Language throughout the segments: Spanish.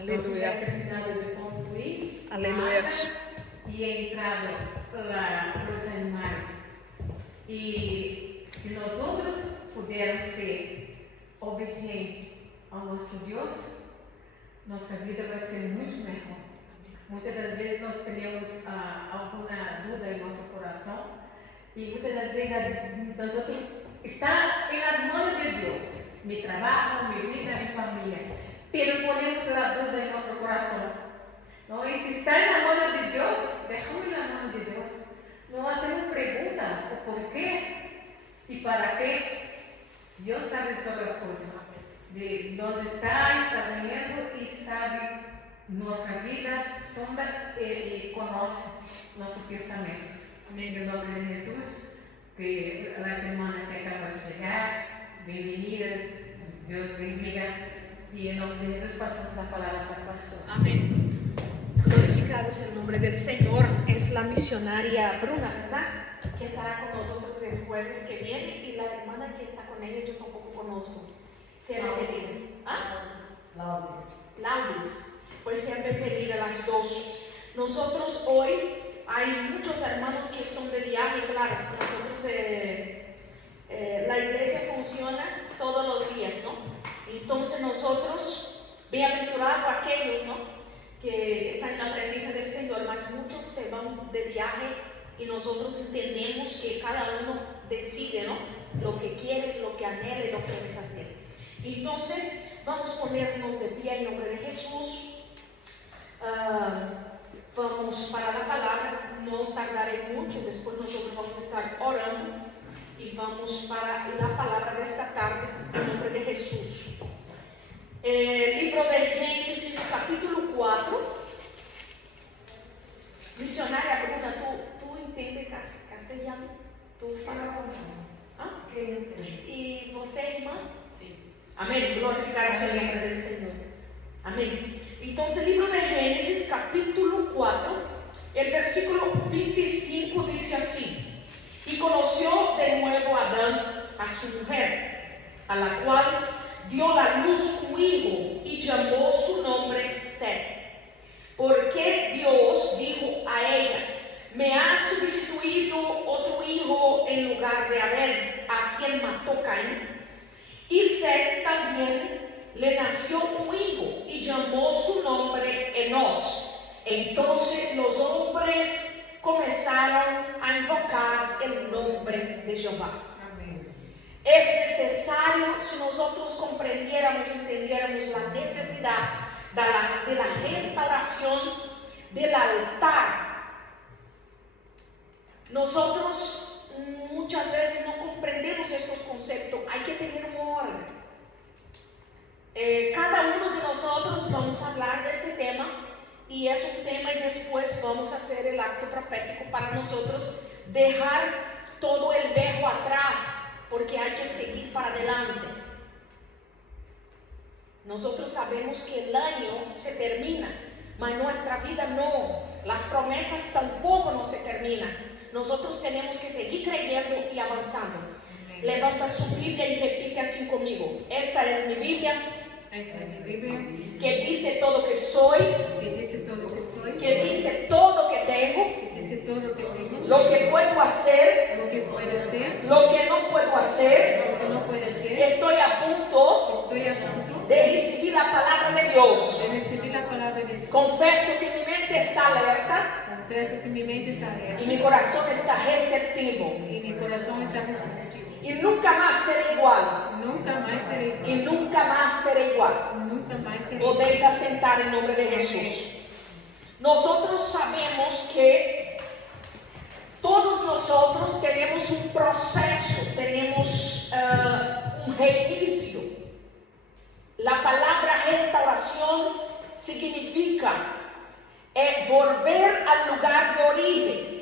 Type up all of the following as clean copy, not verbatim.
Aleluya. Entonces, ha terminado de construir Aleluya. y ha entrado los animales. Y si nosotros pudermos ser obedientes ao nosso Deus, nossa vida vai ser muito melhor. Muitas das vezes nós temos alguma dúvida em nosso coração e muitas das vezes nós outros está nas mãos de Deus, meu trabalho, minha vida, minha família, pero ponemos a dúvida em nosso coração. Não, e se está na mão de Deus, deixamos na mão de Deus. Não hacemos pergunta o porquê e para quê. Deus sabe de todas as coisas. De onde está vendo e sabe nossa vida, sonda e conosce nosso pensamento. Amém. No nome de Jesus, que a semana que acaba de chegar, bem-vinda, Deus bendiga. E em nome de Jesus passamos a palavra para o pastor. Amén. Glorificado es el nombre del Señor. Es la misionaria Bruna, ¿verdad? Que estará con nosotros el jueves que viene, y la hermana que está con ella yo tampoco conozco. Sea bienvenida. Laudis. Pues sean bienvenidas las dos. Nosotros hoy hay muchos hermanos que están de viaje, claro. Nosotros la iglesia funciona todos los días, ¿no? Entonces nosotros, bienaventurados aquellos, ¿no?, que están en la presencia del Señor, mas muchos se van de viaje y nosotros entendemos que cada uno decide, ¿no?, lo que quieres, lo que anhela y lo que quieres hacer. Entonces vamos a ponernos de pie en nombre de Jesús. Vamos para la palabra, no tardaré mucho, después nosotros vamos a estar orando y vamos para la palabra de esta tarde en nombre de Jesús. Libro de Génesis capítulo 4. Misionaria Bruna, ¿tú entiendes castellano? ¿Tú falas? ¿Ah? ¿Y você, irmã? Sí. Amén. Glorificar el nombre del Señor. Amén. Entonces, libro de Génesis capítulo 4, el versículo 25 dice así: y conoció de nuevo Adán a su mujer, a la cual dio la luz un hijo y llamó su nombre Set, porque Dios dijo a ella: me has sustituido otro hijo en lugar de Abel, a quien mató Caín. Y Set también le nació un hijo y llamó su nombre Enos. Entonces los hombres comenzaron a invocar el nombre de Jehová. Es necesario, si nosotros comprendiéramos, entendiéramos la necesidad de la restauración del altar. Nosotros muchas veces no comprendemos estos conceptos. Hay que tener un orden. Cada uno de nosotros vamos a hablar de este tema, y es un tema, y después vamos a hacer el acto profético para nosotros dejar todo el viejo atrás, porque hay que seguir para adelante. Nosotros sabemos que el año se termina, mas nuestra vida no. Las promesas tampoco no se terminan. Nosotros tenemos que seguir creyendo y avanzando. Levanta su Biblia y repite así conmigo: esta es mi Biblia, que dice todo que soy, que dice todo que tengo, lo que puedo hacer, lo que no puedo hacer. Estoy a punto de recibir la palabra de Dios. Confieso que mi mente está alerta y mi corazón está receptivo. Y nunca más seré igual. Y nunca más seré igual. Podéis asentar en nombre de Jesús. Nosotros sabemos que todos nosotros tenemos un proceso, tenemos un reinicio. La palabra restauración significa volver al lugar de origen.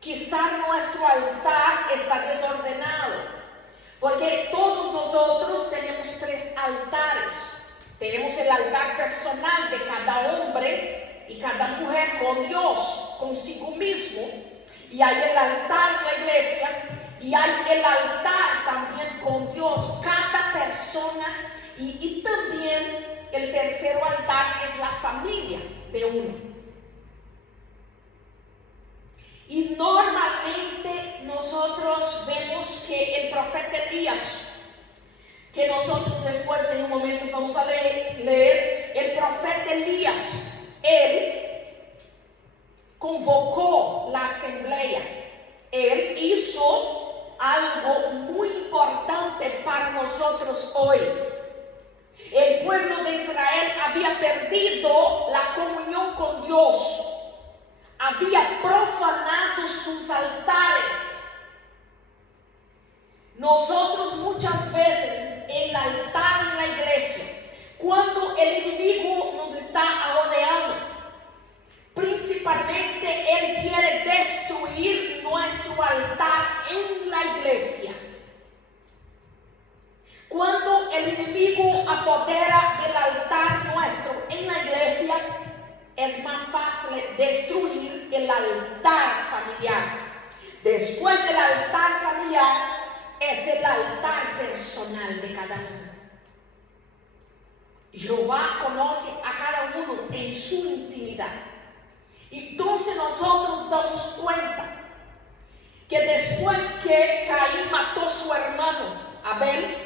Quizá nuestro altar está desordenado, porque todos nosotros tenemos 3 altares. Tenemos el altar personal de cada hombre y cada mujer con Dios, consigo mismo, y hay el altar en la iglesia, y hay el altar también con Dios, cada persona, y también el tercer altar es la familia de uno. Y normalmente nosotros vemos que el profeta Elías, que nosotros después en un momento vamos a leer, el profeta Elías, él convocó la asamblea, él hizo algo muy importante para nosotros hoy. El pueblo de Israel había perdido la comunión con Dios, había profanado sus altares. Nosotros muchas veces en el altar en la iglesia, cuando el enemigo nos está rodeando, principalmente él quiere destruir nuestro altar en la iglesia. Cuando el enemigo apodera del altar nuestro en la iglesia, es más fácil destruir el altar familiar. Después del altar familiar, es el altar personal de cada uno. Jehová conoce a cada uno en su intimidad. Entonces nosotros damos cuenta que después que Caín mató a su hermano Abel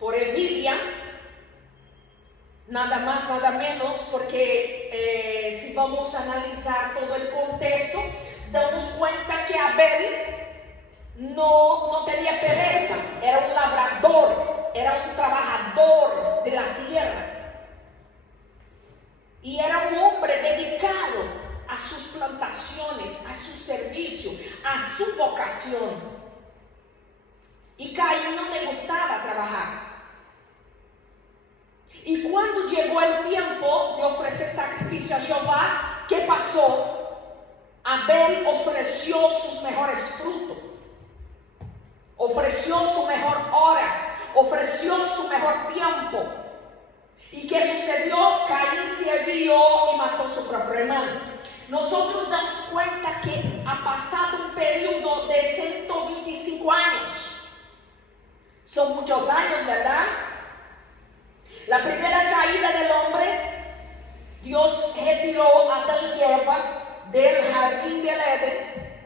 por envidia, nada más, nada menos, porque si vamos a analizar todo el contexto, damos cuenta que Abel no tenía pereza, era un labrador, era un trabajador de la tierra y era un hombre dedicado a sus plantaciones, a su servicio, a su vocación. Y Caín no le gustaba trabajar. Y cuando llegó el tiempo de ofrecer sacrificio a Jehová, ¿qué pasó? Abel ofreció sus mejores frutos, ofreció su mejor hora, ofreció su mejor tiempo. ¿Y qué sucedió? Caín se abrió y mató a su propio hermano. Nosotros damos cuenta que ha pasado un periodo de 125 años. Son muchos años, ¿verdad? La primera caída del hombre, Dios retiró a Adán y Eva del jardín del Edén.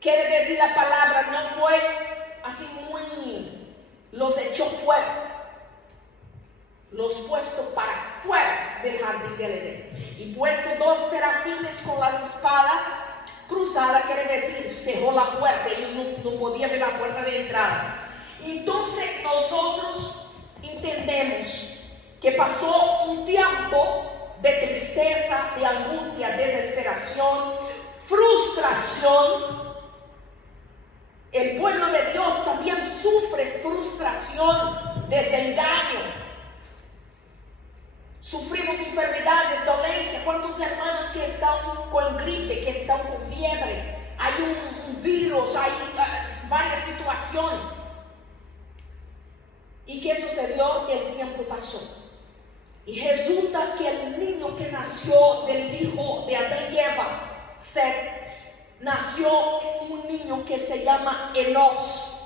Quiere decir la palabra, no fue así muy, los echó fuera, los puesto para fuera del jardín del Edén. Y puesto dos serafines con las espadas cruzadas, quiere decir, cerró la puerta, ellos no podían ver la puerta de entrada. Entonces nosotros entendemos que pasó un tiempo de tristeza, de angustia, desesperación, frustración. El pueblo de Dios también sufre frustración, desengaño. Sufrimos enfermedades, dolencias. ¿Cuántos hermanos que están con gripe, que están con fiebre? Hay un virus, hay varias situaciones. ¿Y qué sucedió? El tiempo pasó. Y resulta que el niño que nació del hijo de Adán y Eva, Set, nació un niño que se llama Enos.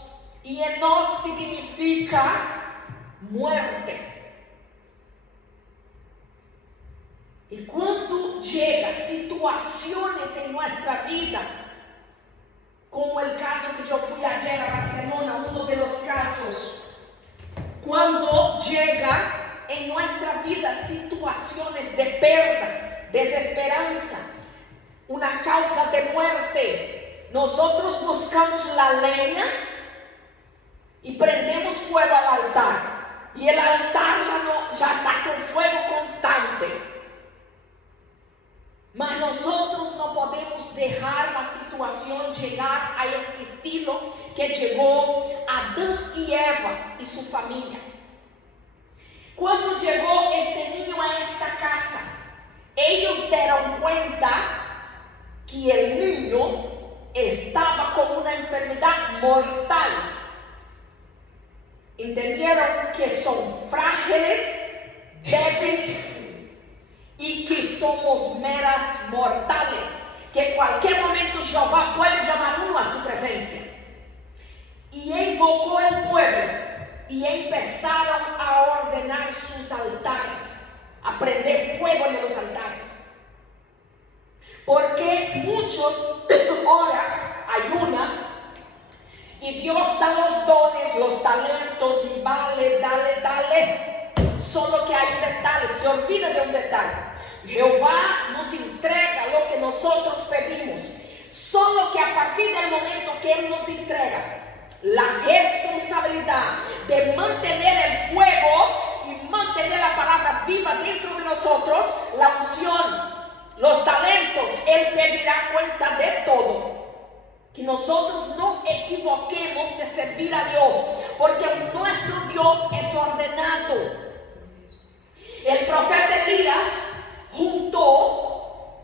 Y Enos significa muerte. Y cuando llegan situaciones en nuestra vida, como el caso que yo fui ayer a Barcelona, uno de los casos, cuando llega en nuestra vida situaciones de pérdida, desesperanza, una causa de muerte, nosotros buscamos la leña y prendemos fuego al altar. Y el altar ya está con fuego constante. Mas nosotros no podemos dejar la situación llegar a este estilo que llegó Adán y Eva y su familia. Cuando llegó este niño a esta casa, ellos dieron cuenta que el niño estaba con una enfermedad mortal. Entendieron que son frágiles, débiles y que somos meras mortales, que en cualquier momento Jehová puede llamar uno a su presencia. Y invocó el pueblo y empezaron a ordenar sus altares, a prender fuego en los altares. Porque muchos oran, ayunan, y Dios da los dones, los talentos, y vale, dale. Solo que hay un detalle, se olvida de un detalle. Jehová nos entrega lo que nosotros pedimos. Solo que a partir del momento que Él nos entrega la responsabilidad de mantener el fuego y mantener la palabra viva dentro de nosotros, la unción, los talentos, Él pedirá cuenta de todo. Que nosotros no equivoquemos de servir a Dios, porque nuestro Dios es ordenado. El profeta Elías juntó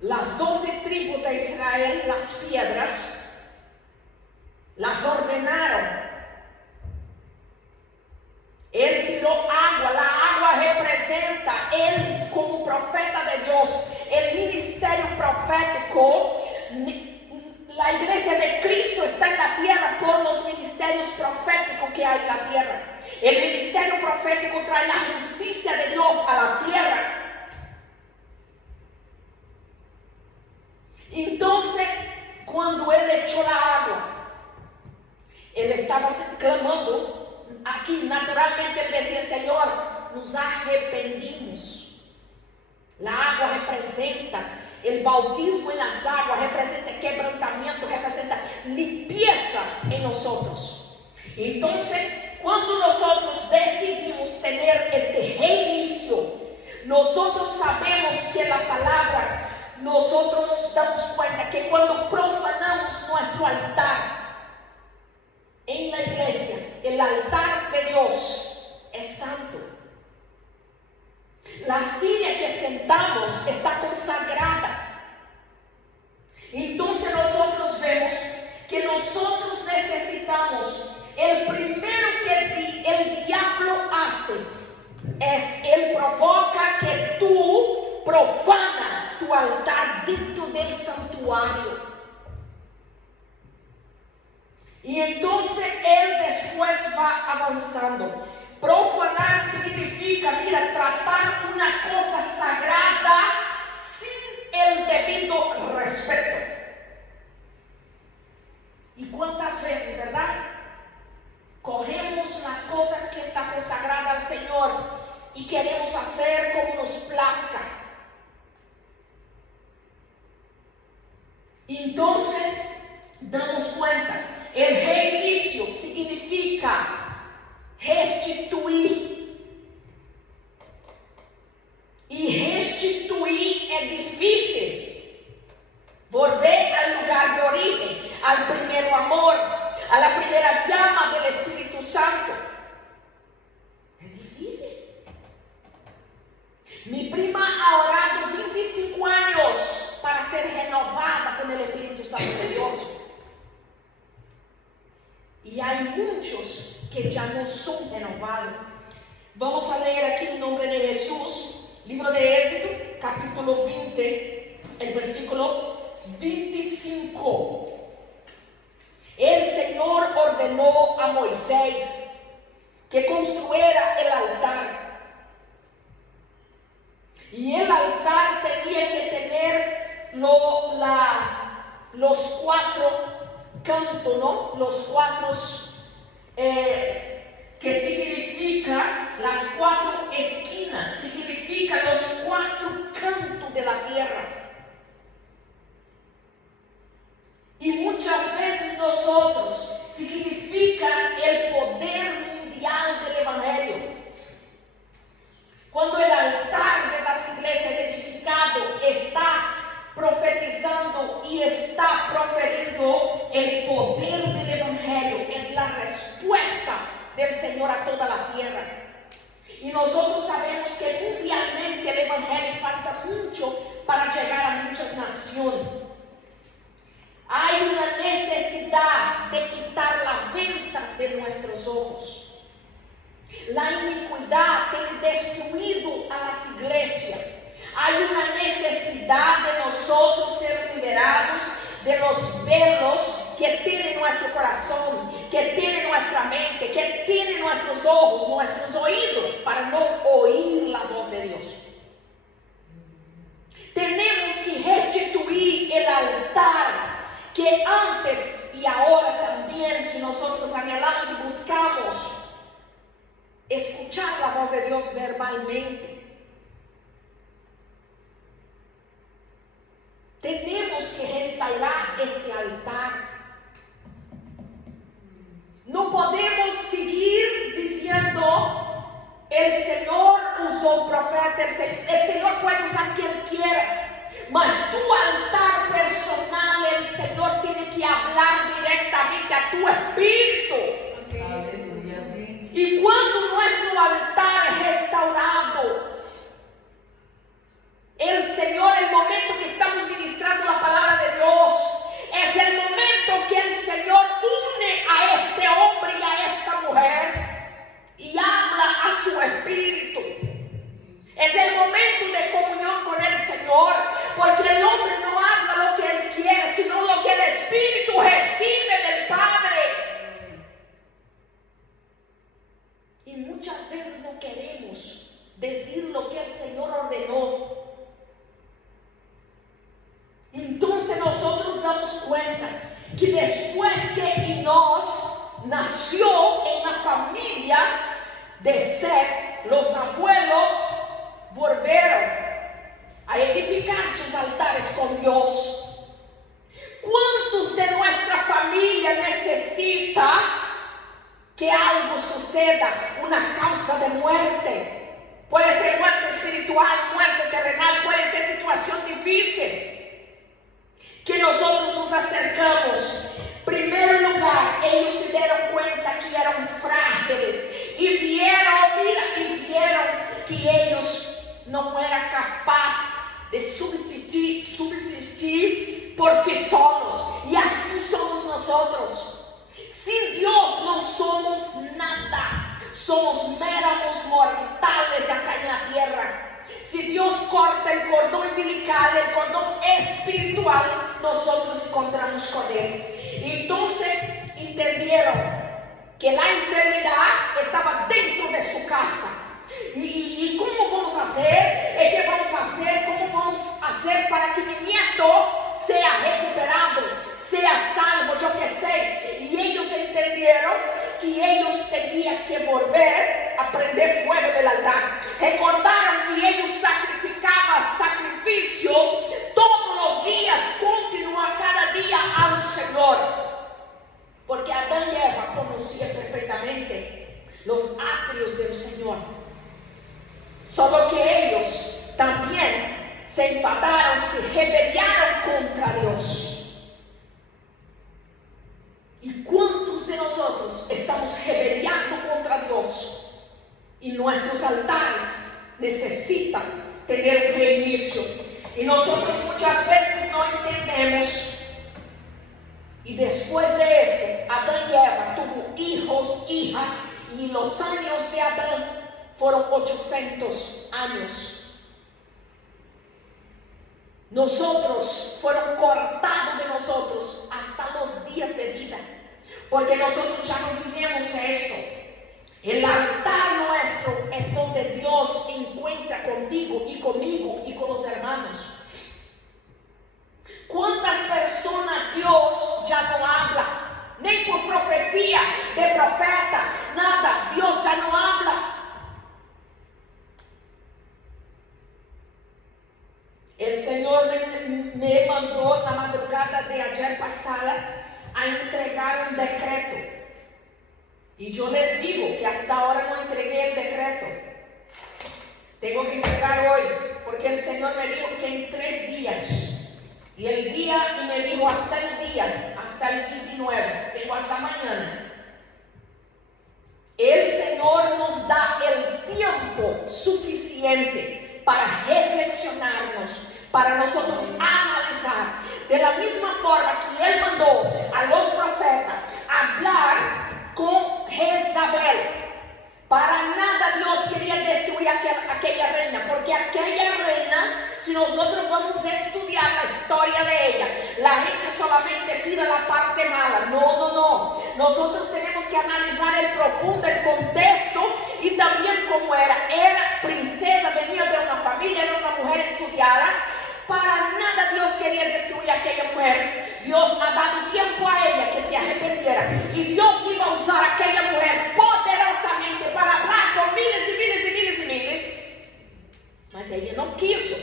las 12 tribus de Israel, las piedras, las ordenaron. Él tiró agua, la agua representa él como profeta de Dios, el ministerio profético. La iglesia de Cristo está en la tierra por los ministerios proféticos que hay en la tierra. El ministerio profético trae la justicia de Dios a la tierra. Entonces, cuando él echó la agua, él estaba clamando. Aquí naturalmente él decía: Señor, nos arrependimos. La agua representa el bautismo en las aguas, representa quebrantamiento, representa limpieza en nosotros. Entonces, cuando nosotros decidimos tener este reinicio, nosotros sabemos que la palabra, nosotros damos cuenta que cuando profanamos nuestro altar en la iglesia, el altar de Dios es santo. La silla que sentamos está consagrada. Entonces nosotros vemos que nosotros necesitamos, el primero que el diablo hace es, él provoca que tú profana tu altar dentro del santuario. Y entonces él después va avanzando. Profanar significa, mira, tratar una cosa sagrada sin el debido respeto. ¿Y cuántas veces, verdad? Cogemos las cosas que están consagradas al Señor y queremos hacer como nos plazca. Entonces, damos cuenta, el reinicio significa restituir. Y restituir es difícil. Volver al lugar de origen, al primer amor, a la primera llama del Espíritu Santo. Es difícil. Mi prima ha orado 25 años para ser renovada con el Espíritu Santo de Dios. Y hay muchos que ya no son renovados. Vamos a leer aquí en nombre de Jesús, libro de Éxodo, capítulo 20, el versículo 25. El Señor ordenó a Moisés que construyera el altar. Y el altar tenía que tener los 4 cantos, ¿no? Los 4 que significa las 4 esquinas, significa los 4 cantos de la tierra. Y muchas veces nosotros significa el poder mundial del Evangelio. Cuando el altar de las iglesias edificado está profetizando y está proferiendo el poder del Evangelio, es la respuesta del Señor a toda la tierra. Y nosotros sabemos que mundialmente el Evangelio falta mucho para llegar a muchas naciones. Hay una necesidad de quitar la venda de nuestros ojos. La iniquidad tiene destruido a las iglesias. Hay una necesidad de nosotros ser liberados de los velos que tiene nuestro corazón, que tiene nuestra mente, que tiene nuestros ojos, nuestros oídos, para no oír la voz de Dios. Tenemos que restituir el altar que antes y ahora también, si nosotros anhelamos y buscamos escuchar la voz de Dios verbalmente, tenemos que restaurar este altar. No podemos seguir diciendo: el Señor usó un profeta, el Señor puede usar quien quiera, mas tu altar personal, el Señor tiene que hablar directamente a tu espíritu. Y cuando nuestro altar es restaurado, el Señor, el momento que estamos ministrando la palabra de Dios, es el momento que el Señor une a este hombre y a esta mujer y habla a su espíritu. Es el momento de comunión con el Señor, porque el hombre no habla lo que él quiere, sino lo que el Espíritu recibe del Padre. Y muchas veces no queremos decir lo que el Señor ordenó. Entonces nosotros damos cuenta que después que Enos nació en la familia de Set, los abuelos volvieron a edificar sus altares con Dios. ¿Cuántos de nuestra familia necesita que algo suceda, una causa de muerte? Puede ser muerte espiritual, muerte terrenal, puede ser situación difícil. Que nosotros nos acercamos. En primer lugar, ellos se dieron cuenta que eran frágiles y vieron que ellos no eran capaces de subsistir por sí solos. Y así somos nosotros. Sin Dios no somos nada. Somos meros mortales acá en la tierra. Si Dios corta el cordón umbilical, el cordón espiritual, nosotros encontramos con Él. Entonces entendieron que la enfermedad estaba dentro de su casa. ¿Y cómo vamos a hacer? ¿Qué vamos a hacer? ¿Cómo vamos a hacer para que mi nieto sea recuperado, sea salvo? Yo qué sé. Y ellos entendieron que ellos tenían que volver a prender fuego del altar. Recordaron que ellos sacrificaban sacrificios todos los días, continúa cada día al Señor. Porque Adán y Eva conocían perfectamente los atrios del Señor. Solo que ellos también se enfadaron, se rebelaron contra Dios. ¿Y cuántos de nosotros estamos rebelando contra Dios? Y nuestros altares necesitan tener un reinicio. Y nosotros muchas veces no entendemos. Y después de esto, Adán y Eva tuvo hijos, hijas, y los años de Adán fueron 800 años. Nosotros fueron cortados de nosotros hasta los días de vida, porque nosotros ya no vivimos esto. El altar nuestro es donde Dios encuentra contigo y conmigo y con los hermanos. ¿Cuántas personas Dios ya no habla? Ni por profecía de profeta, nada, Dios ya no habla. El Señor me mandó la madrugada de ayer pasada a entregar un decreto. Y yo les digo que hasta ahora no entregué el decreto. Tengo que entregar hoy, porque el Señor me dijo que en 3 días. Y el día, y me dijo hasta el día, hasta el 29, tengo hasta mañana. El Señor nos da el tiempo suficiente para reflexionarnos, para nosotros analizar. De la misma forma que Él mandó a los profetas hablar con Jezabel. Para nada Dios quería destruir aquella reina, porque aquella reina, si si nosotros vamos a estudiar la historia de ella, la gente solamente mira la parte mala. No. Nosotros tenemos que analizar el profundo, el contexto y también cómo era. Era princesa, venía de una familia, era una mujer estudiada. Para nada Dios quería destruir a aquella mujer. Dios ha dado tiempo a ella que se arrepintiera. Y Dios iba a usar a aquella mujer poderosamente para hablar con miles y miles y miles y miles. Mas ella no quiso.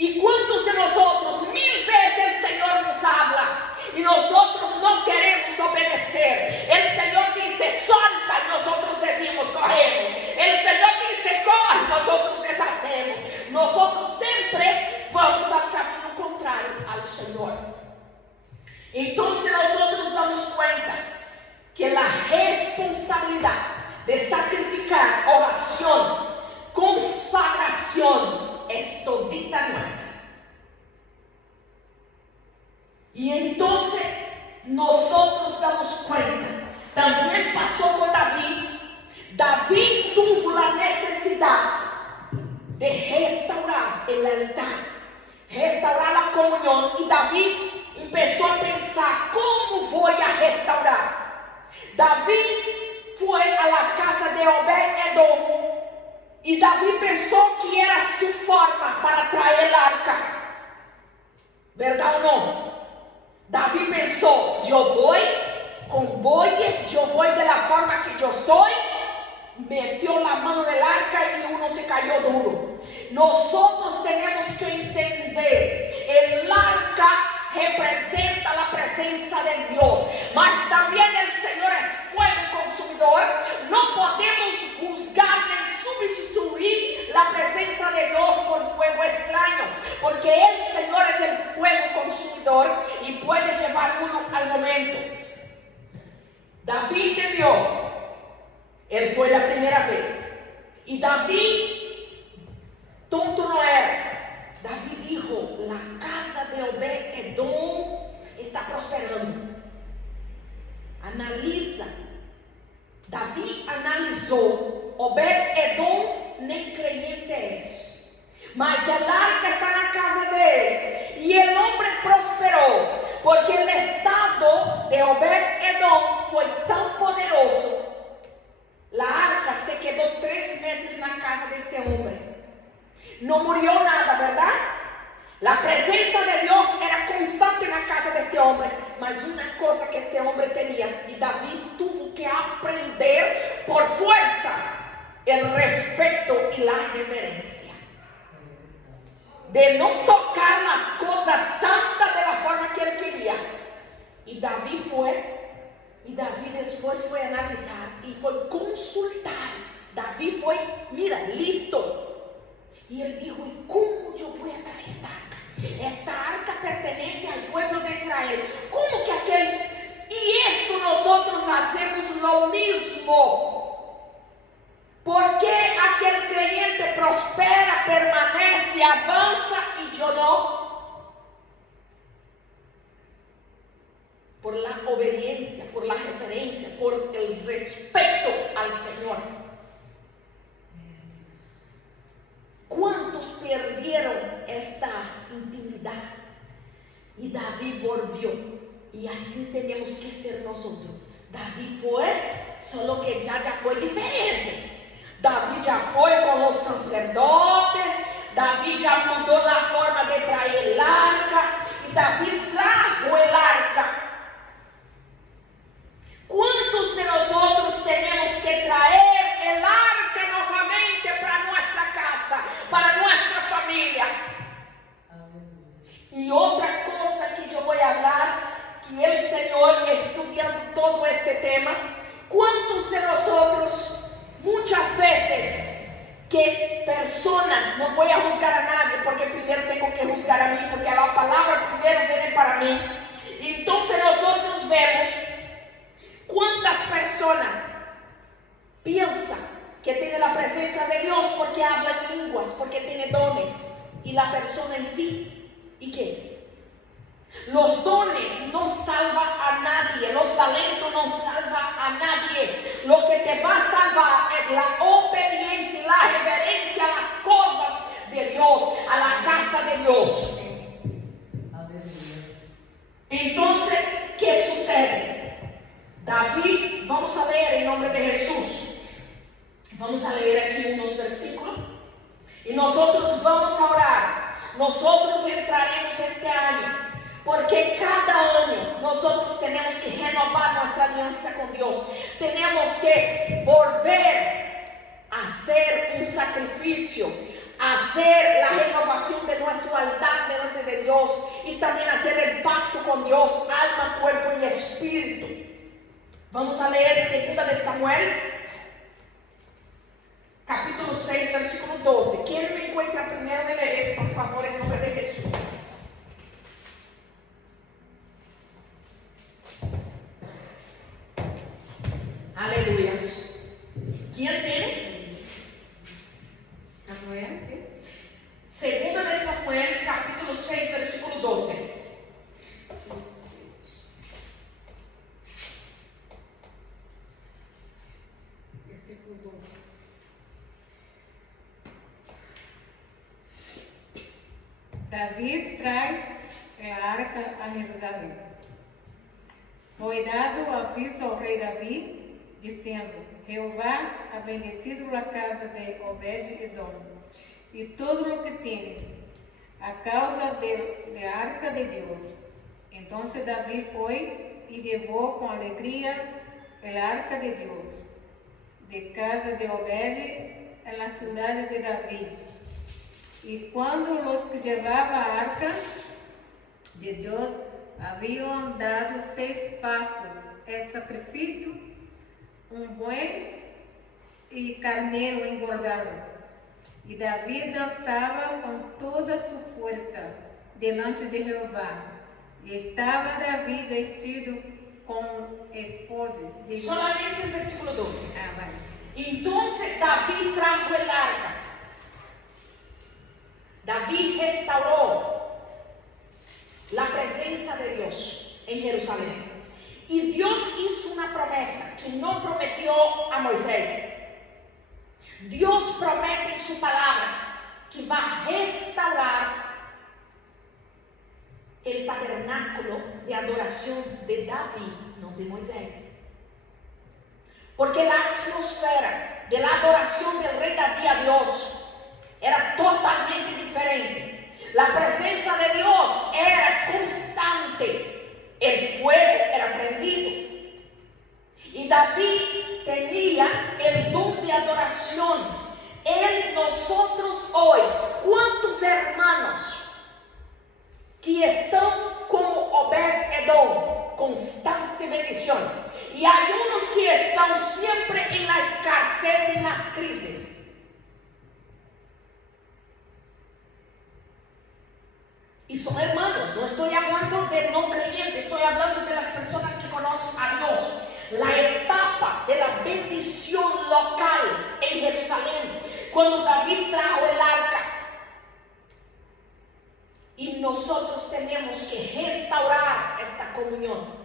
¿Y cuántos de nosotros, 1000 veces el Señor nos habla y nosotros no queremos obedecer? El Señor dice solta y nosotros decimos cogemos. El Señor dice coge y nosotros deshacemos. Nosotros siempre vamos al camino contrario al Señor. Entonces nosotros damos cuenta que la responsabilidad de sacrificar oración, consagración, es todita nuestra. Y entonces nosotros damos cuenta, también pasó con David. David tuvo la necesidad de restaurar el altar, restaurar la comunión, y David empezó a pensar, ¿cómo voy a restaurar? David fue a la casa de Obed-Edom y David pensó que era su forma para traer el arca, ¿verdad o no? David pensó, yo voy con bueyes, yo voy de la forma que yo soy. Metió la mano en el arca y uno se cayó duro. Nosotros tenemos que entender, el arca representa la presencia de Dios, mas también el Señor es fuego consumidor. No podemos juzgar ni sustituir la presencia de Dios por fuego extraño, porque el Señor es el fuego consumidor y puede llevar uno al momento. David entendió. Él fue la primera vez. Y David, tonto no era. David dijo, la casa de Obed-Edom está prosperando. Analiza. David analizó. Obed-Edom ni creyente es, mas el arca está en la casa de él. Y el hombre prosperó, porque el estado de Obed-Edom fue tan poderoso. La arca se quedó 3 meses en la casa de este hombre. No murió nada, ¿verdad? La presencia de Dios era constante en la casa de este hombre. Mas una cosa que este hombre tenía, y David tuvo que aprender por fuerza, el respeto y la reverencia. De no tocar las cosas santas de la forma que él quería. Y David fue. Y David después fue a analizar y fue consultar. David fue, mira, listo. Y él dijo, ¿y cómo yo voy a traer esta arca? Esta arca pertenece al pueblo de Israel. ¿Cómo que aquel? Y esto nosotros hacemos lo mismo. ¿Por qué aquel creyente prospera, permanece, avanza y yo no? Por la obediencia, por la referencia, por el respeto al Señor. ¿Cuántos perdieron esta intimidad? Y David volvió. Y así tenemos que ser nosotros. David fue, solo que ya fue diferente. David ya fue con los sacerdotes. David ya mudó la forma de traer el arca. Y David trajo el arca. ¿Cuántos de nosotros tenemos que traer el arca nuevamente para nuestra casa, para nuestra familia? Y otra cosa que yo voy a hablar, que el Señor estudiando todo este tema, ¿cuántos de nosotros muchas veces que personas, no voy a juzgar a nadie porque primero tengo que juzgar a mí, porque la palabra primero viene para mí, y entonces nosotros vemos cuántas personas piensan que tiene la presencia de Dios porque habla en lenguas, porque tiene dones, y la persona en sí, ¿y qué? Los dones no salvan a nadie, los talentos no salvan a nadie. Lo que te va a salvar es la obediencia y la reverencia a las cosas de nosotros entraremos este año, porque cada año nosotros tenemos que renovar nuestra alianza con Dios. Tenemos que volver a hacer un sacrificio, hacer la renovación de nuestro altar delante de Dios y también hacer el pacto con Dios, alma, cuerpo y espíritu. Vamos a leer 2 de Samuel, capítulo 6, versículo 12. ¿Quién me encuentra primero de leer, por favor, en nombre de Jesús? Aleluya. ¿Quién tiene? Samuel, ¿qué? 2 de Samuel, capítulo 6, versículo 12. Versículo 12. David trae el arca a Jerusalén. Foi dado aviso ao rei Davi, dizendo: Jeová ha bendecido a casa de Obed-edom e todo lo que tiene, a causa de arca de Dios. Entonces David foi y llevó con alegría el arca de Dios, de casa de Obed en las ciudades de David. Y cuando los que llevaban a arca de Dios habían dado 6 pasos, el sacrificio, un buey y carnero engordado. Y David danzaba con toda su fuerza delante de Jehová. Y estaba David vestido con efod de... Solamente el versículo 12. Ah, vale. Entonces David trajo el arca. David restauró la presencia de Dios en Jerusalén. Y Dios hizo una promesa que no prometió a Moisés. Dios promete en su palabra que va a restaurar el tabernáculo de adoración de David, no de Moisés. Porque la atmósfera de la adoración del rey David a Dios era totalmente diferente. La presencia de Dios era constante, el fuego era prendido. Y David tenía el don de adoración. Nosotros hoy, ¿cuántos hermanos que están como Obed-edom, constante bendición? Y hay unos que están siempre en la escasez, en las crisis. Y son hermanos, no estoy hablando de no creyentes, estoy hablando de las personas que conocen a Dios. La etapa de la bendición local en Jerusalén, cuando David trajo el arca. Y nosotros tenemos que restaurar esta comunión.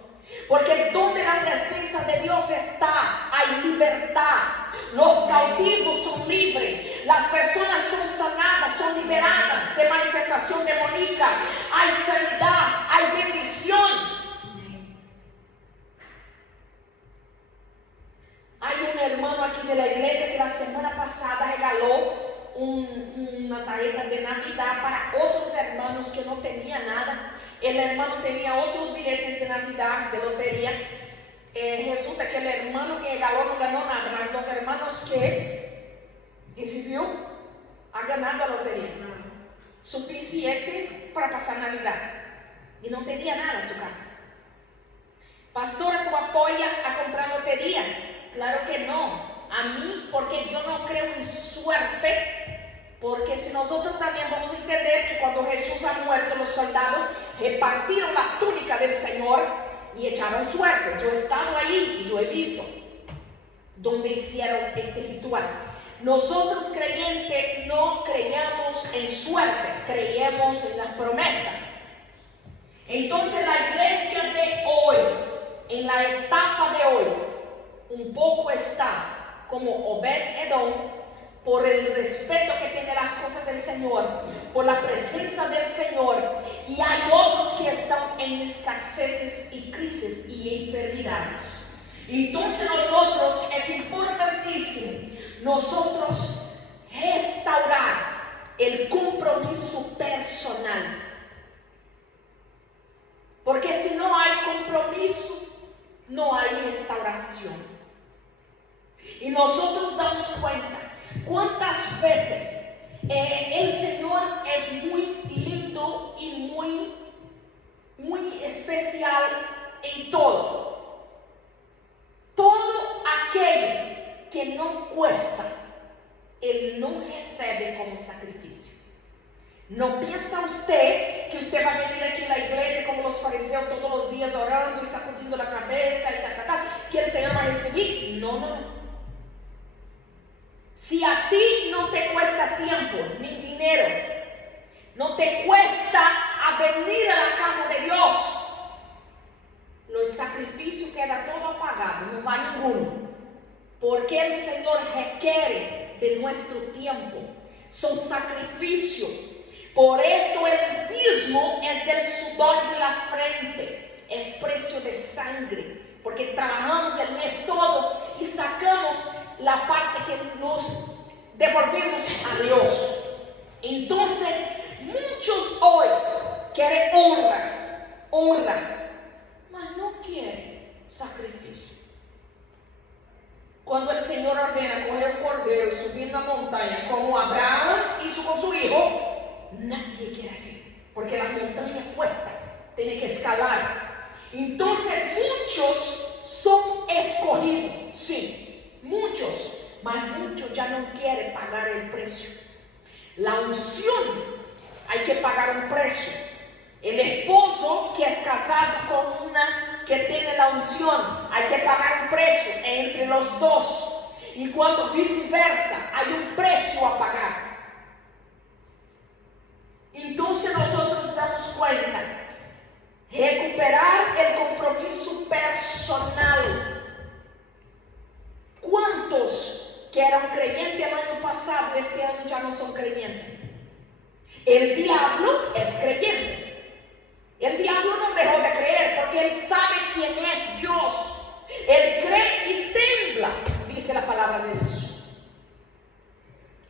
Porque donde la presencia de Dios está, hay libertad. Los cautivos son libres. Las personas son sanadas, son liberadas de manifestación demoníaca. Hay sanidad, hay bendición. Hay un hermano aquí de la iglesia que la semana pasada regaló una tarjeta de Navidad para otros hermanos que no tenían nada. El hermano tenía otros billetes de Navidad, de lotería. Resulta que el hermano que regaló no ganó nada, mas los hermanos que recibió han ganado la lotería. Suficiente para pasar Navidad. Y no tenía nada en su casa. Pastora, ¿tú apoyas a comprar lotería? Claro que no. A mí, porque yo no creo en suerte. Porque si nosotros también vamos a entender que cuando Jesús ha muerto, los soldados repartieron la túnica del Señor y echaron suerte. Yo he estado ahí y yo he visto donde hicieron este ritual. Nosotros creyentes no creíamos en suerte, creíamos en la promesa. Entonces la iglesia de hoy, en la etapa de hoy, un poco está como Obed-edom, por el respeto que tiene las cosas del Señor, por la presencia del Señor, y hay otros que están en escaseces y crisis y enfermedades. Entonces nosotros, es importantísimo, nosotros restaurar el compromiso personal personal. Porque si no hay compromiso, no hay restauración. Y nosotros damos cuenta cuántas veces el Señor es muy lindo y muy especial en todo. Todo aquello que no cuesta, Él no recibe como sacrificio. No piensa usted que usted va a venir aquí a la iglesia como los fariseos todos los días orando y sacudiendo la cabeza y que el Señor va a recibir. No. Si a ti no te cuesta tiempo ni dinero, no te cuesta a venir a la casa de Dios, los sacrificios quedan todo apagado, no va ninguno. Porque el Señor requiere de nuestro tiempo, son sacrificios. Por esto el dízmo es del sudor de la frente, es precio de sangre, porque trabajamos el mes todo y sacamos la parte que nos devolvemos a Dios. Entonces, muchos hoy quieren honra, mas no quieren sacrificio. Cuando el Señor ordena coger el cordero y subir una montaña como Abraham hizo con su hijo, nadie quiere hacer, porque las montañas cuestan, tiene que escalar. Entonces muchos son escogidos, sí, muchos, mas muchos ya no quieren pagar el precio. La unción hay que pagar un precio. El esposo que es casado con una que tiene la unción, hay que pagar un precio entre los dos. Y cuando viceversa, hay un precio a pagar. Entonces nosotros damos cuenta, recuperar el compromiso personal. ¿Cuántos que eran creyentes el año pasado, este año ya no son creyentes? El diablo es creyente. El diablo no dejó de creer porque él sabe quién es Dios. Él cree y tembla, dice la palabra de Dios.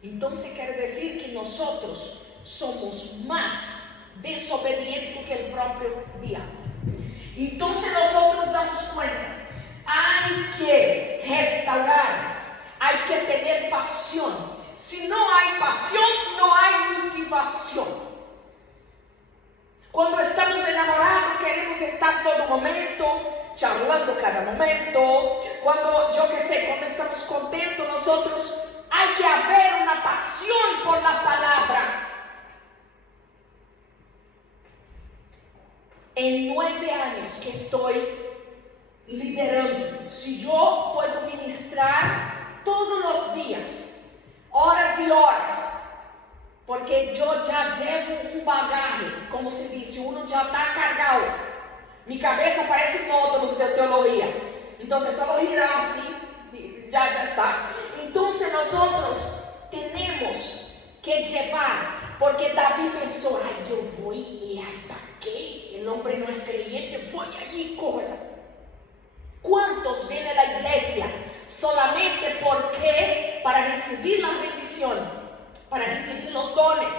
Entonces quiere decir que nosotros somos más desobedientes que el propio diablo. Entonces nosotros damos cuenta, hay que restaurar, hay que tener pasión. Si no hay pasión, no hay motivación. Cuando estamos enamorados, queremos estar todo momento, charlando cada momento. Cuando estamos contentos, nosotros hay que haber una pasión por la palabra. En 9 años que estoy liderando, si yo puedo ministrar todos los días, horas y horas, porque yo ya llevo un bagaje, como se dice, uno ya está cargado. Mi cabeza parece módulos de teología, entonces solo girar así, ya está. Entonces nosotros tenemos que llevar, porque David pensó, ay, yo voy y ay, ¿para qué? El hombre no es creyente, voy allí y cojo esa. ¿Cuántos vienen a la iglesia solamente porque para recibir las bendiciones, para recibir los dones,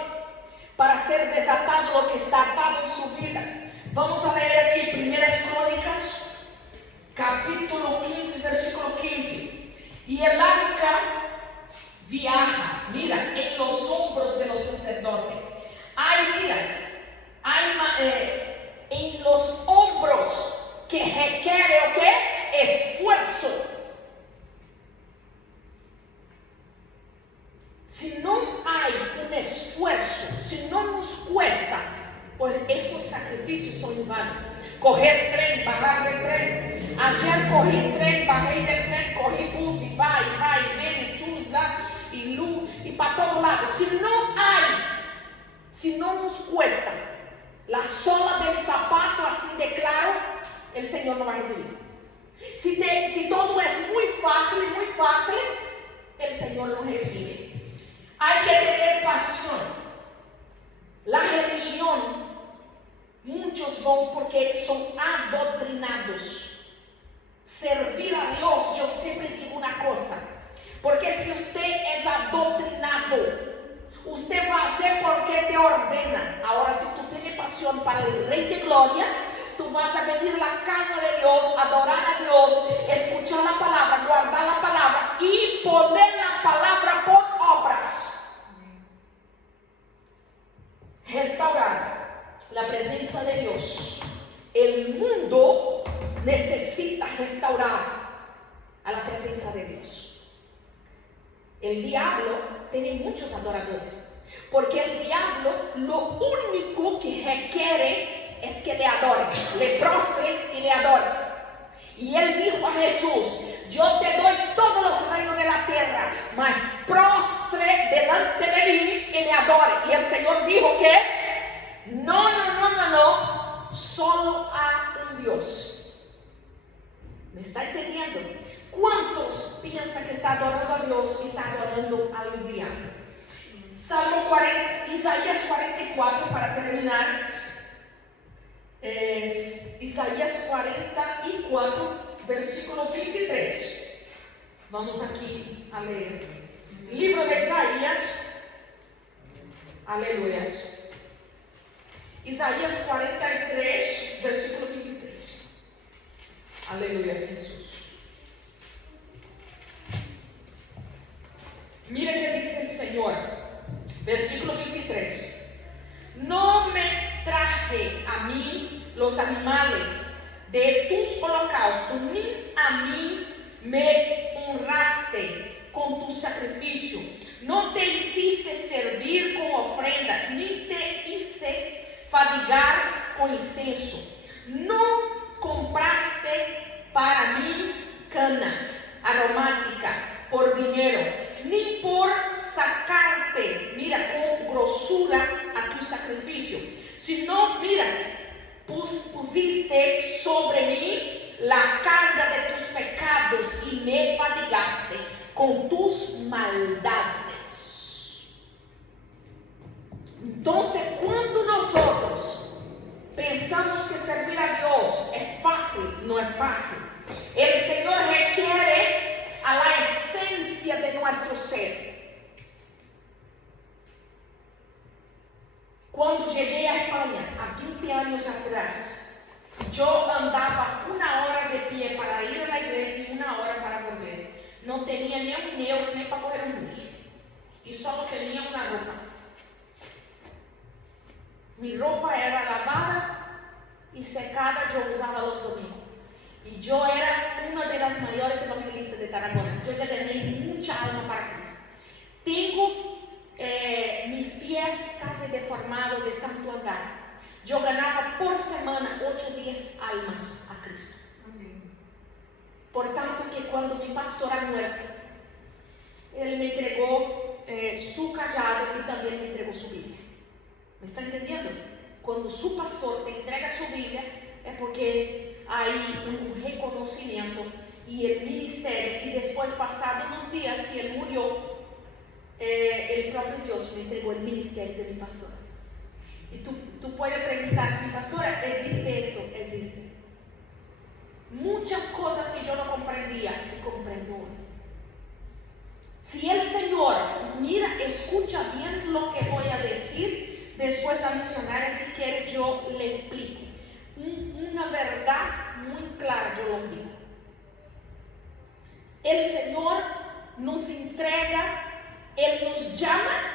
para ser desatado lo que está atado en su vida? Vamos a leer aquí Primeras Crónicas, capítulo 15, versículo 15. Y el arca viaja, mira, en los hombros de los sacerdotes. En los hombros que requiere ¿o qué? Esfuerzo. Si no hay un esfuerzo, si no nos cuesta, pues estos sacrificios son en vano. Coger tren, bajar del tren. Ayer cogí tren, bajé del tren, cogí bus y va y viene, chula y luz y para todos lados. Si no nos cuesta la sola del zapato así de claro, el Señor no va a recibir. Si todo es muy fácil, el Señor no recibe. Hay que tener pasión. La religión, muchos van porque son adoctrinados. Servir a Dios, yo siempre digo una cosa, porque si usted es adoctrinado, usted va a hacer porque te ordena. Ahora, si tú tienes pasión para el Rey de Gloria, tú vas a venir a la casa de Dios, adorar a Dios, escuchar la palabra, guardar la palabra y poner la palabra por obras. Restaurar la presencia de Dios. El mundo necesita restaurar a la presencia de Dios. El diablo tiene muchos adoradores, porque el diablo lo único que requiere es que le adore, le prostre y le adore. Y él dijo a Jesús: yo te doy todos los reinos de la tierra, mas prostre delante de mí y me adore. Y el Señor dijo que no, solo a un Dios. ¿Me está entendiendo? ¿Cuántos piensan que está adorando a Dios y está adorando al diablo? Salmo 40, Isaías 44, para terminar. Isaías 44, versículo 23. Vamos aquí a leer. Libro de Isaías. Aleluyas. Isaías 43, versículo 23. Aleluya, Jesús. Mira que dice el Señor, versículo 23. No me traje a mí los animales de tus holocaustos, ni a mí me honraste con tu sacrificio. No te hiciste servir con ofrenda, ni te hice fadigar con incienso. No compraste para mí cana aromática por dinero, ni por sacarte, mira, con grosura a tu sacrificio, sino, mira, pusiste sobre mí la carga de tus pecados y me fatigaste con tus maldades. Entonces, cuando nosotros pensamos que servir a Dios es fácil, no es fácil. El Señor requiere a la esencia de nuestro ser. Cuando llegué a España, a 20 años atrás, yo andaba 1 hora de pie para ir a la iglesia y 1 hora para volver. No tenía ni un euro ni para coger un bus. Y solo tenía una ropa. Mi ropa era lavada y secada, yo usaba los domingos. Y yo era una de las mayores evangelistas de Tarragona. Yo ya gané mucha alma para Cristo. Tengo mis pies casi deformados de tanto andar. Yo ganaba por semana 8 o 10 almas a Cristo. Por tanto que cuando mi pastor ha muerto, él me entregó su callado y también me entregó su Biblia. ¿Me está entendiendo? Cuando su pastor te entrega su Biblia es porque hay un reconocimiento y el ministerio. Y después, pasados unos días que él murió, el propio Dios me entregó el ministerio de mi pastor. Y tú puedes preguntar, si pastora, ¿existe esto? Existe. Muchas cosas que yo no comprendía y comprendo hoy. Si el Señor, mira, escucha bien lo que voy a decir, después la misionaria, si quiere, yo le explico. Una verdad muy clara, yo lo digo. El Señor nos entrega, Él nos llama,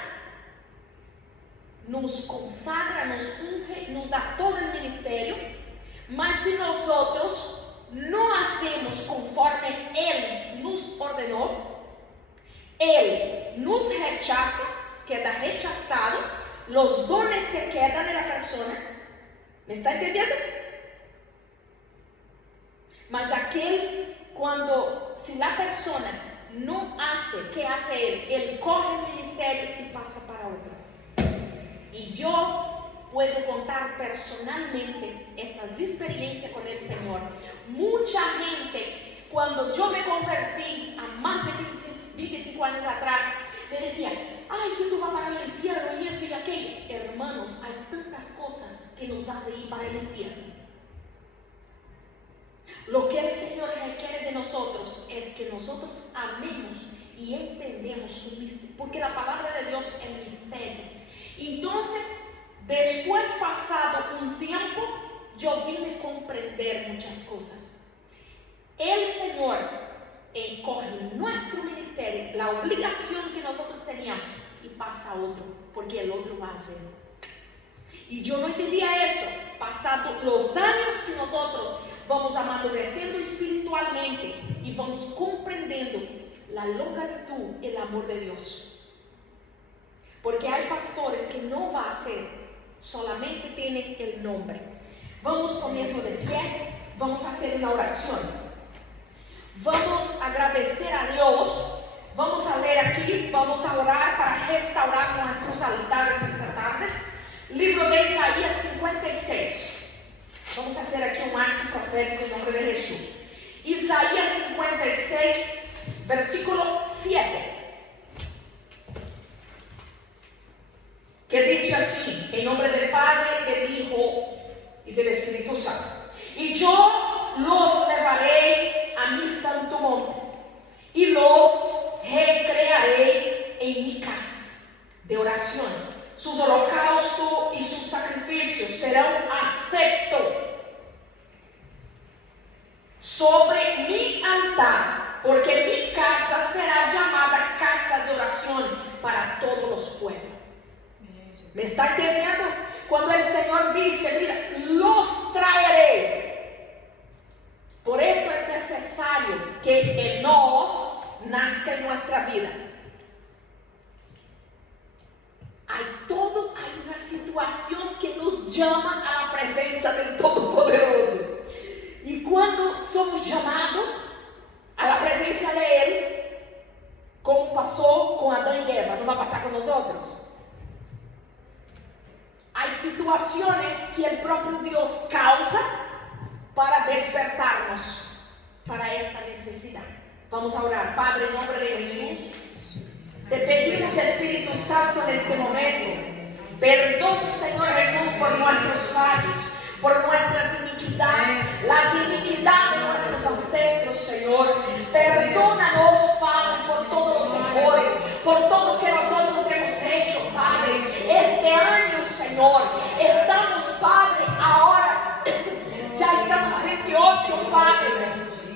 nos consagra, nos unge, nos da todo el ministerio, mas si nosotros no hacemos conforme Él nos ordenó, Él nos rechaza, queda rechazado, los dones se quedan en la persona. ¿Me está entendiendo? Mas aquel, si la persona no hace, ¿qué hace Él? Él coge el ministerio y pasa para otro. Y yo puedo contar personalmente estas experiencias con el Señor. Mucha gente, cuando yo me convertí a más de 25 años atrás, me decía, ay, que tú vas para el infierno y esto y aquello. Hermanos, hay tantas cosas que nos hacen ir para el infierno. Lo que el Señor requiere de nosotros es que nosotros amemos y entendemos su misterio, porque la palabra de Dios es misterio. Entonces, yo vine a comprender muchas cosas. El Señor encoge nuestro ministerio, la obligación que nosotros teníamos, y pasa a otro, porque el otro va a hacer. Y yo no entendía esto. Pasados los años que nosotros vamos amadureciendo espiritualmente y vamos comprendiendo la longitud, el amor de Dios. Porque hay pastores que no va a hacer, solamente tienen el nombre. Vamos a ponernos de pie, vamos a hacer una oración. Vamos a agradecer a Dios. Vamos a leer aquí, vamos a orar para restaurar nuestros altares esta tarde. Libro de Isaías 56. Vamos a hacer aquí un acto profético en nombre de Jesús. Isaías 56, versículo 7. Que dice así, en nombre del Padre, del Hijo y del Espíritu Santo. Y yo los llevaré a mi santo monte y los recrearé en mi casa de oración. Sus holocaustos y sus sacrificios serán aceptos sobre mi altar, porque mi casa será llamada casa de oración para todos los pueblos. ¿Me está entendiendo? Cuando el Señor dice, mira, los traeré. Por esto es necesario que en nos nazca en nuestra vida. Hay una situación que nos llama a la presencia del Todopoderoso. Y cuando somos llamados a la presencia de Él, como pasó con Adán y Eva, no va a pasar con nosotros. Hay situaciones que el propio Dios causa para despertarnos para esta necesidad. Vamos a orar. Padre, en nombre de Jesús, te pedimos, Espíritu Santo, en este momento, perdón, Señor Jesús, por nuestros fallos, por nuestras iniquidades, las iniquidades de nuestros ancestros, Señor. Perdónanos, Padre, por todos los errores, por todo lo que nosotros hemos hecho, Padre. Este año, Señor, estamos, Padre, ahora, ya estamos 28, Padre,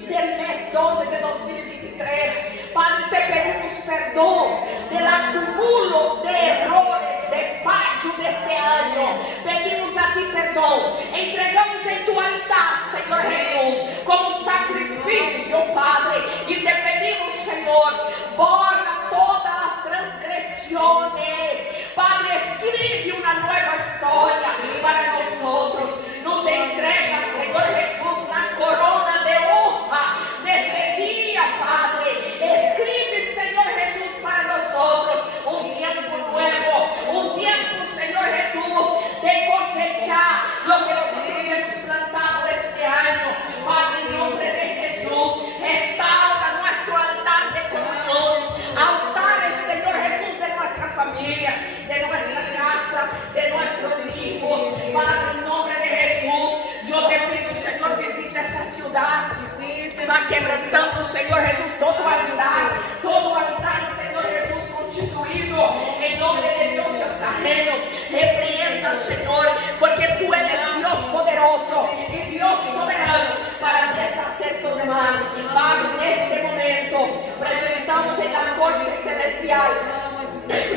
del mes 12 de 2023. Padre, te pedimos perdón del acumulo de errores, de fallo de este año. Pedimos a ti perdón. Entregamos en tu altar, Señor Jesús, como sacrificio, Padre. Y te pedimos, Señor, borra todas las transgresiones. Padre, escribe una nueva historia para nosotros. Nos entrega, Señor Jesús, la corona de hoja de este día, Padre. Escribe, Señor Jesús, para nosotros un tiempo nuevo, un tiempo, Señor Jesús, de cosechar lo que nosotros hemos plantado este año. Padre, en nombre de Jesús, restaura nuestro altar de comunión, altares, Señor Jesús, de nuestra familia, de nuestra casa, de nuestros hijos. Padre, en nombre de Jesús, yo te pido, Señor, visita esta ciudad. Va quebrantando, Señor Jesús, todo altar, Señor Jesús, constituido en nombre de Dios ajeno. Reprienda, Señor, porque tú eres Dios poderoso y Dios soberano para deshacer todo mal. Padre, en este momento presentamos en la corte celestial,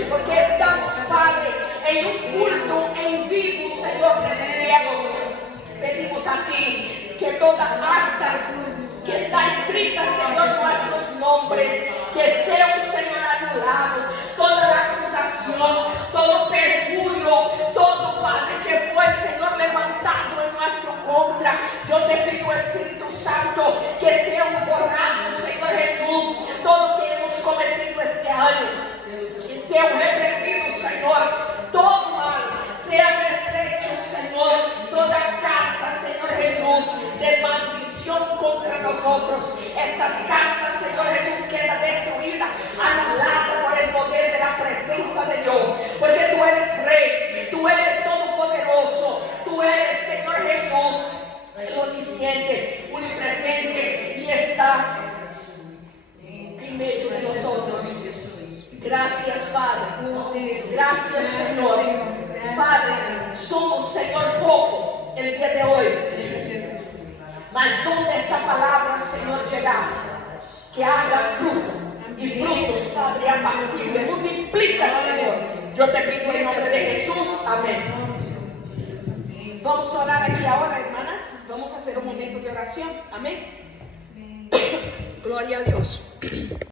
porque estamos, Padre, en un culto en vivo, Señor del cielo. Pedimos a ti que toda acta que está escrita, Señor, nuestros nombres, que sea un Señor anulado, toda la acusación, todo perjurio, todo, Padre, que fue, Señor, levantado en nuestro contra. Yo te pido, Espíritu Santo, que sea un borrado, Señor Jesús, todo lo que hemos cometido este año, que sea un reprendido, Señor, todo mal, sea deshecho, Señor, toda carta, Señor Jesús, de maldición contra nosotros. Estas cartas, Señor Jesús, queda destruida, anulada por el poder de la presencia de Dios, porque tú eres Rey, tú eres todopoderoso, tú eres, Señor Jesús, el omnisciente, unipresente, y está en medio de nosotros. Gracias, Padre. Gracias, Señor. Padre, somos, Señor, poco, el día de hoy. Mas donde esta palabra, Señor, llegar, que haga fruto y frutos, Padre, apacible, multiplica, Señor. Yo te pido en nombre de Jesús, amén. Vamos a orar aquí ahora, hermanas. Vamos a hacer un momento de oración, amén. Gloria a Dios.